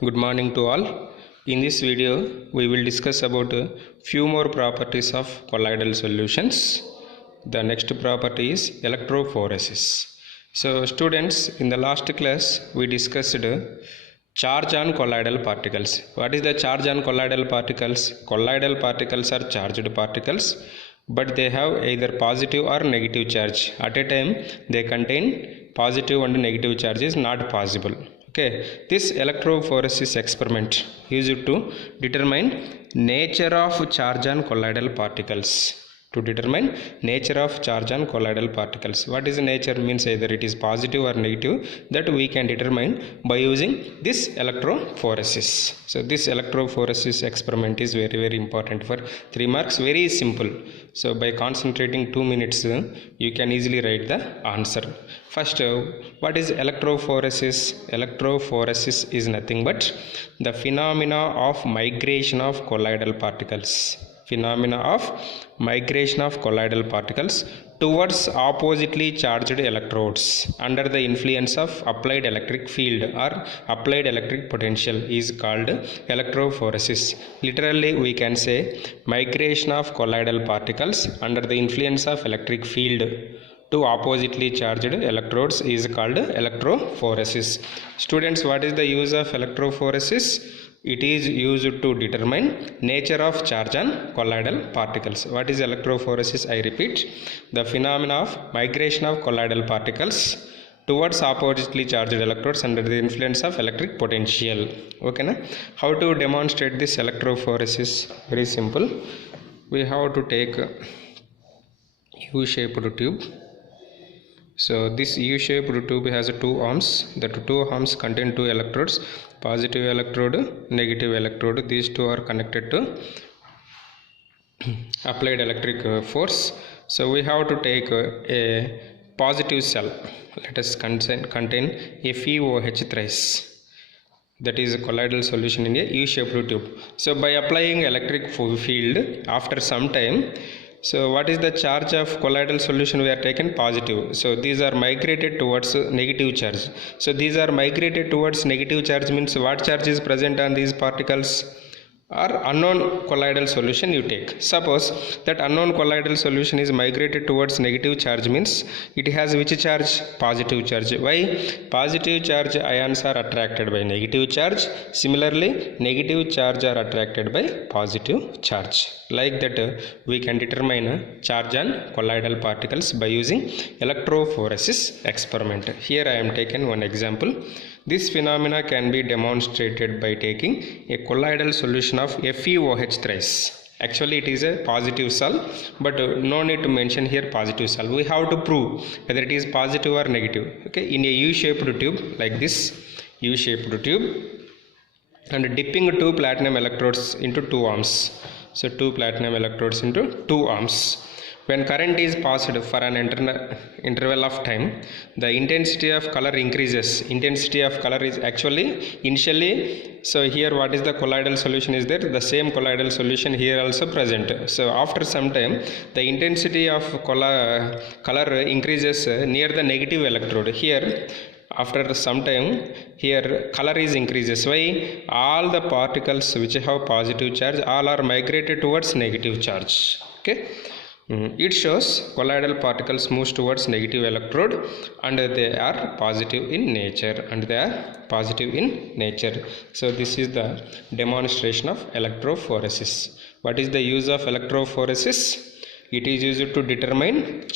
Good morning to all. In this video, we will discuss about a few more properties of colloidal solutions. The next property is electrophoresis. So, students, in the last class, we discussed charge on colloidal particles. What is the charge on colloidal particles? Colloidal particles are charged particles, but they have either positive or negative charge. At a time, they contain positive and negative charge is not possible. Okay, this electrophoresis experiment used to determine nature of charge on colloidal particles. To determine nature of charge on colloidal particles. What is nature means either it is positive or negative, that we can determine by using this electrophoresis. So this electrophoresis experiment is very important for 3 marks. Very simple. So by concentrating 2 minutes you can easily write the answer. First, what is electrophoresis? Electrophoresis is nothing but the phenomena of migration of colloidal particles. Phenomena of migration of colloidal particles towards oppositely charged electrodes under the influence of applied electric field or applied electric potential is called electrophoresis. Literally, we can say migration of colloidal particles under the influence of electric field to oppositely charged electrodes is called electrophoresis. Students, what is the use of electrophoresis? It is used to determine nature of charge on colloidal particles. What is electrophoresis? I repeat, the phenomena of migration of colloidal particles towards oppositely charged electrodes under the influence of electric potential. Okay, na? How to demonstrate this electrophoresis? Very simple. We have to take U-shaped tube. So this U-shaped tube has 2 arms. The 2 arms contain 2 electrodes, positive electrode, negative electrode. These 2 are connected to applied electric force. So we have to take a positive cell. Let us contain FeOH thrice. That is a colloidal solution in a U-shaped tube. So by applying electric field, after some time, so what is the charge of colloidal solution? We are taken positive. So these are migrated towards negative charge. So these are migrated towards negative charge means what charge is present on these particles? Or unknown colloidal solution you take. Suppose that unknown colloidal solution is migrated towards negative charge means it has which charge? Positive charge. Why? Positive charge ions are attracted by negative charge. Similarly, negative charge are attracted by positive charge. Like that, we can determine charge on colloidal particles by using electrophoresis experiment. Here I am taken one example. This phenomena can be demonstrated by taking a colloidal solution of FeOH thrice. Actually, it is a positive cell, but no need to mention here positive cell. We have to prove whether it is positive or negative. Okay, in a U-shaped tube like this, U-shaped tube, and dipping 2 platinum electrodes into 2 arms. So 2 platinum electrodes into 2 arms. When current is passed for an interval of time, the intensity of color increases. Intensity of color is actually initially, so here what is the colloidal solution is there? The same colloidal solution here also present. So after some time, the intensity of color increases near the negative electrode. Here, after some time, here color is increases. Why? All the particles which have positive charge, all are migrated towards negative charge. Okay. It shows colloidal particles moves towards negative electrode and they are positive in nature. So this is the demonstration of electrophoresis. What is the use of electrophoresis? It is used to determine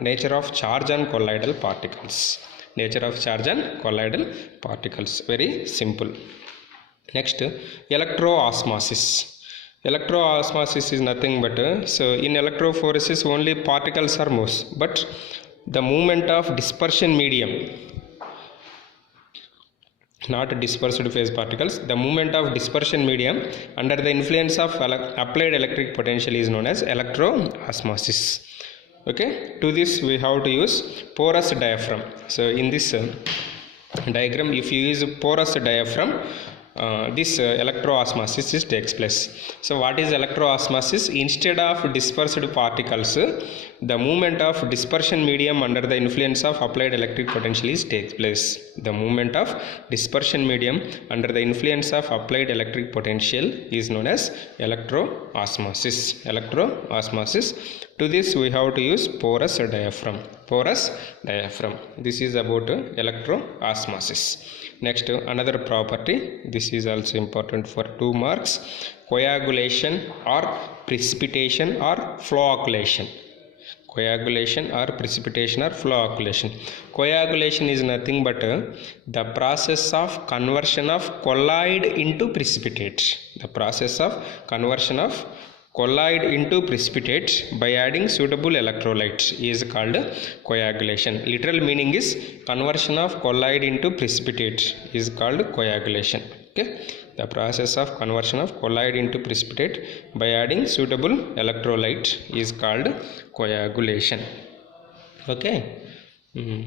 nature of charge on colloidal particles. Nature of charge on colloidal particles. Very simple. Next, electroosmosis. Electroosmosis is nothing but, so in electrophoresis only particles are moves, but the movement of dispersion medium, not dispersed phase particles, the movement of dispersion medium under the influence of applied electric potential is known as electroosmosis. Okay, to this we have to use porous diaphragm. So in this diagram, if you use porous diaphragm, this electroosmosis takes place. So what is electroosmosis? Instead of dispersed particles, the movement of dispersion medium under the influence of applied electric potential takes place. The movement of dispersion medium under the influence of applied electric potential is known as electroosmosis. To this we have to use porous diaphragm. This is about electroosmosis. Next, another property, this is also important for 2 marks, coagulation or precipitation or flocculation. Coagulation is nothing but the process of conversion of colloid into precipitate. Colloid into precipitate by adding suitable electrolytes is called coagulation. Literal meaning is conversion of colloid into precipitate is called coagulation. Okay, the process of conversion of colloid into precipitate by adding suitable electrolyte is called coagulation. Okay,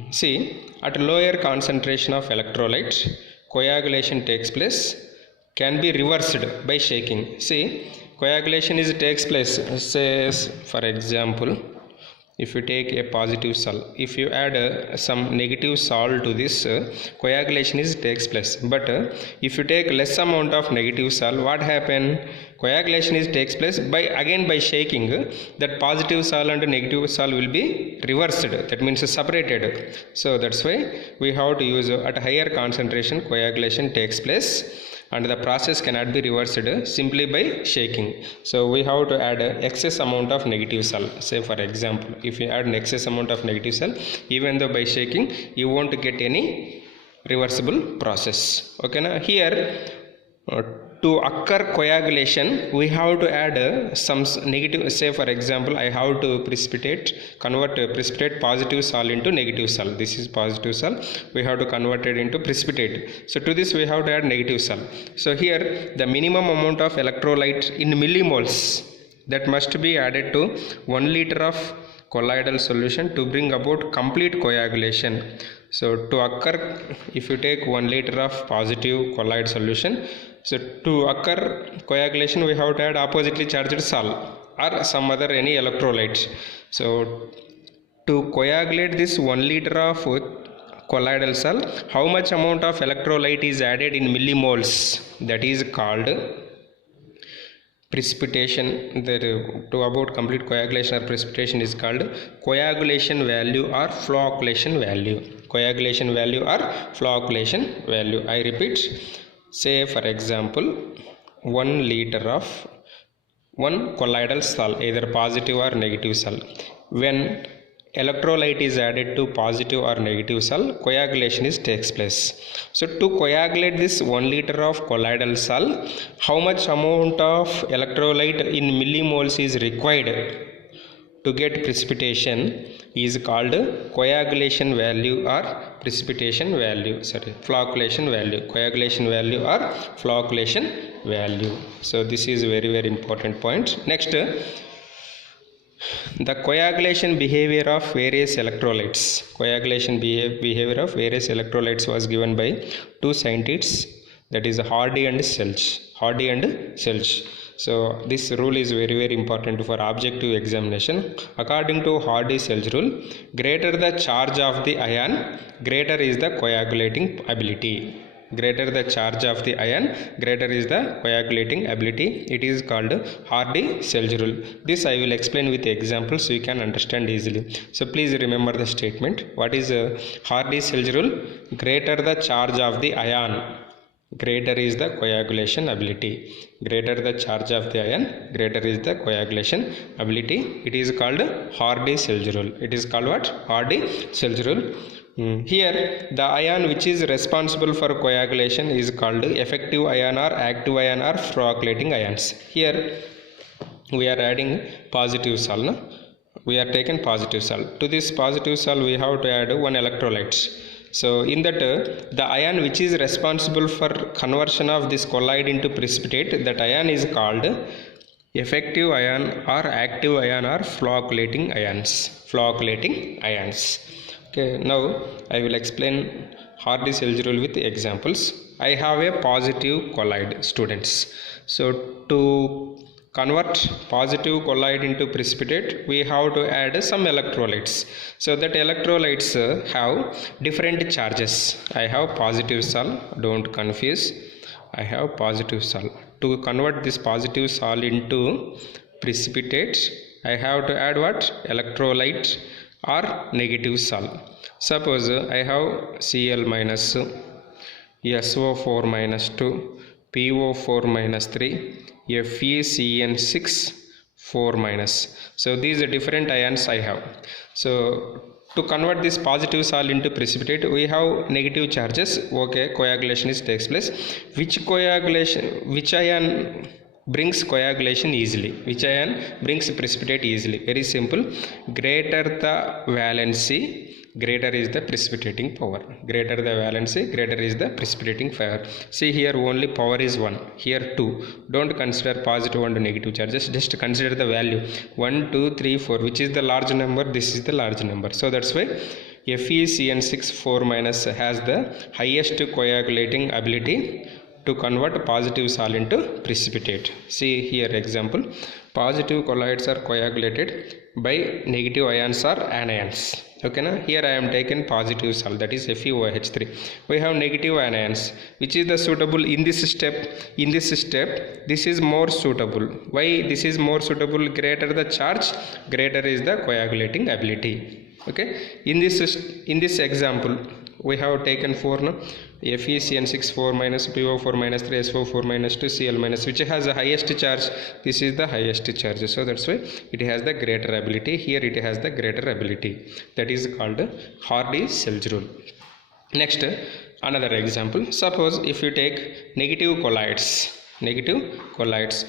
see, at lower concentration of electrolyte, coagulation takes place, can be reversed by shaking. See, coagulation takes place, say for example, if you take a positive salt, if you add some negative salt to this, coagulation takes place. But if you take less amount of negative salt, what happen? Coagulation takes place by shaking. That positive salt and negative salt will be reversed, that means separated. So that's why we have to use at higher concentration coagulation takes place, and the process cannot be reversed simply by shaking. So we have to add excess amount of negative salt. Say for example, if you add an excess amount of negative salt, even though by shaking you won't get any reversible process. Okay, now here to occur coagulation, we have to add some negative, say for example, I have to convert positive salt into negative salt. This is positive salt, we have to convert it into precipitate. So to this we have to add negative salt. So here the minimum amount of electrolyte in millimoles that must be added to 1 liter of colloidal solution to bring about complete coagulation. So to occur, if you take 1 liter of positive colloid solution, so to occur coagulation we have to add oppositely charged salt or some other any electrolyte. So to coagulate this 1 liter of colloidal salt, how much amount of electrolyte is added in millimoles? That is called precipitation. To about complete coagulation or precipitation is called coagulation value or flocculation value. I repeat, say for example 1 liter of 1 colloidal salt, either positive or negative salt. When electrolyte is added to positive or negative salt, coagulation takes place. So to coagulate this 1 liter of colloidal salt, how much amount of electrolyte in millimoles is required to get precipitation is called coagulation value or flocculation value. So this is very important point. Next, the coagulation behavior of various electrolytes. Behavior of various electrolytes was given by 2 scientists, that is Hardy and Selch. So this rule is very important for objective examination. According to Hardy-Selch rule, greater the charge of the ion, greater is the coagulating ability. Greater the charge of the ion, greater is the coagulating ability. It is called Hardy-Selch rule. This I will explain with examples so you can understand easily. So please remember the statement. What is Hardy-Selch rule? Greater the charge of the ion, greater is the coagulation ability. Greater the charge of the ion, greater is the coagulation ability. It is called Hardy-Selch rule. It is called what? Hardy-Selch rule. Here the ion which is responsible for coagulation is called effective ion or active ion or flocculating ions. Here we are adding positive salt. No? We are taking positive salt. To this positive salt we have to add 1 electrolyte. So in that the ion which is responsible for conversion of this colloid into precipitate, that ion is called effective ion or active ion or flocculating ions. Okay, now I will explain Hardy-Selch rule with examples. I have a positive colloid, students. So to convert positive colloid into precipitate, we have to add some electrolytes. So that electrolytes have different charges. I have positive salt, don't confuse. I have positive salt. To convert this positive salt into precipitate, I have to add what? Electrolyte or negative salt. Suppose I have Cl minus, SO4 minus 2, PO4 minus 3, FeCN6 4 minus. So these are different ions I have. So to convert this positive salt into precipitate, we have negative charges. Okay, coagulation takes place. Which ion brings coagulation easily? Which ion brings precipitate easily? Very simple. Greater the valency, greater is the precipitating power. Greater the valency, greater is the precipitating power. See here, only power is 1, here 2. Don't consider positive and negative charges, just consider the value 1, 2, 3, 4. Which is the large number? This is the large number. So that's why FeCN6 4 minus has the highest coagulating ability to convert positive salt into precipitate. See here example, positive colloids are coagulated by negative ions or anions. Okay, now here I am taken positive salt, that is FeOH3. We have negative anions. Which is the suitable in this step? In this step, this is more suitable. Why this is more suitable? Greater the charge, greater is the coagulating ability. Okay, in this example, we have taken 4 now. FeCN6 4 minus, PO4 minus 3, SO4 minus 2, Cl minus, which has the highest charge. This is the highest charge, so that's why it has the greater ability. Here it has the greater ability. That is called Hardy-Seltz rule. Next, another example. Suppose if you take negative colloids. Negative colloids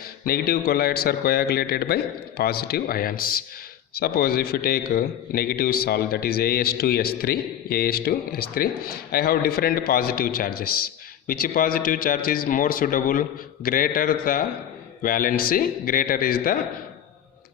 are coagulated by positive ions. Suppose if you take negative salt, that is AS2S3, I have different positive charges. Which positive charge is more suitable? Greater the valency, greater is the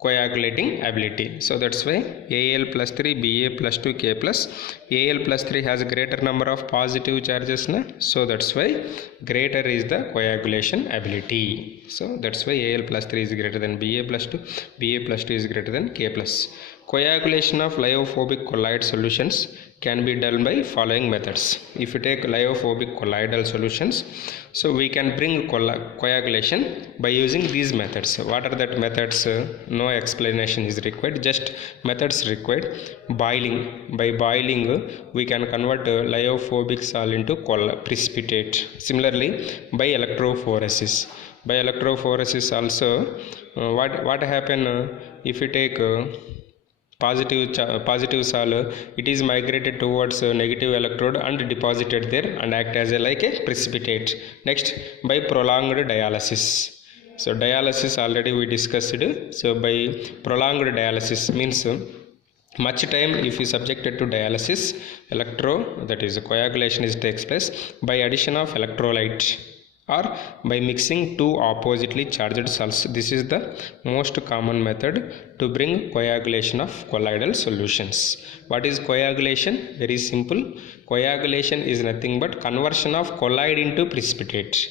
coagulating ability. So that's why Al plus 3, Ba plus 2, K plus. Al plus 3 has a greater number of positive charges, na? So that's why greater is the coagulation ability. So that's why Al plus 3 is greater than Ba plus 2, Ba plus 2 is greater than K plus. Coagulation of lyophobic colloid solutions can be done by following methods. If you take lyophobic colloidal solutions, so we can bring coagulation by using these methods. What are that methods? No explanation is required, just methods required. Boiling. By boiling, we can convert lyophobic salt into precipitate. Similarly, by electrophoresis. By electrophoresis also, what happen if you take positive salt, it is migrated towards negative electrode and deposited there and act as like a precipitate. Next, by prolonged dialysis. So dialysis already we discussed. So by prolonged dialysis means much time if you subjected to dialysis, that is coagulation takes place by addition of electrolyte or by mixing two oppositely charged salts. This is the most common method to bring coagulation of colloidal solutions. What is coagulation? Very simple. Coagulation is nothing but conversion of colloid into precipitate.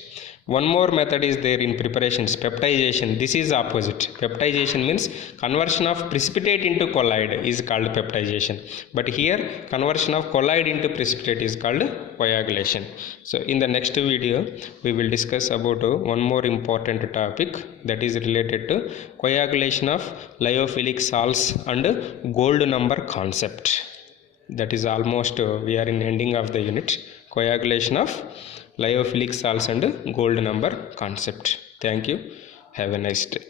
One more method is there in preparations, peptization. This is opposite. Peptization means conversion of precipitate into colloid is called peptization. But here conversion of colloid into precipitate is called coagulation. So in the next video we will discuss about one more important topic, that is related to coagulation of lyophilic salts and gold number concept. That is almost we are in ending of the unit. Coagulation of lyophilic salts and gold number concept. Thank you. Have a nice day.